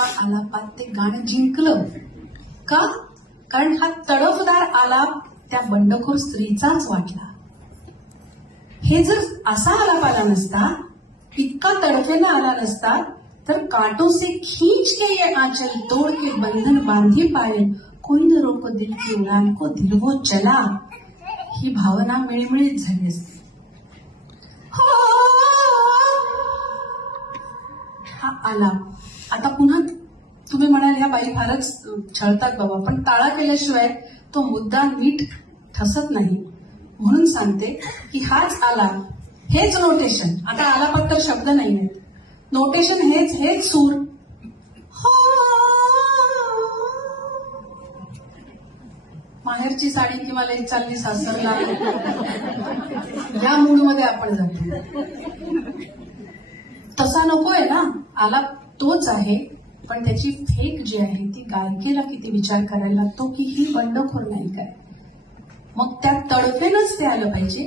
एका आलापात ते गाणं जिंकलं. का? कारण हा तडफदार आलाप त्या बंडखोर स्त्रीचाच वाटला. हे जर असा आलाप आला नसता, इतका तडफेनं आला नसता, तर कांटों से खींच के ये आंचल तोड़ के बंधन बांधी पायल, कोई न रोको दिल की उड़ान को दिल वो चला, ही भावना मिळमिळीत झाली असती. हा आलाप आता पुन्हा तुम्ही म्हणाल ह्या बाई फारच छळतात बाबा, पण टाळा केल्याशिवाय तो मुद्दा नीट ठसत नाही. म्हणून सांगते की हाच आलाप, हेच नोटेशन. आता आलापात तर शब्द नाही आहेत, नोटेशन हेच सूर. माहेरची साडी किंवा लेक चालली सासरला, या मूडमध्ये आपण जातो. तसा नकोय ना. आलाप तोच आहे, पण त्याची फेक जी आहे ती गायिकेला किती विचार करायला लागतो की ही बंडखोर नाही काय. मग त्या तडफेनच ते आलं पाहिजे.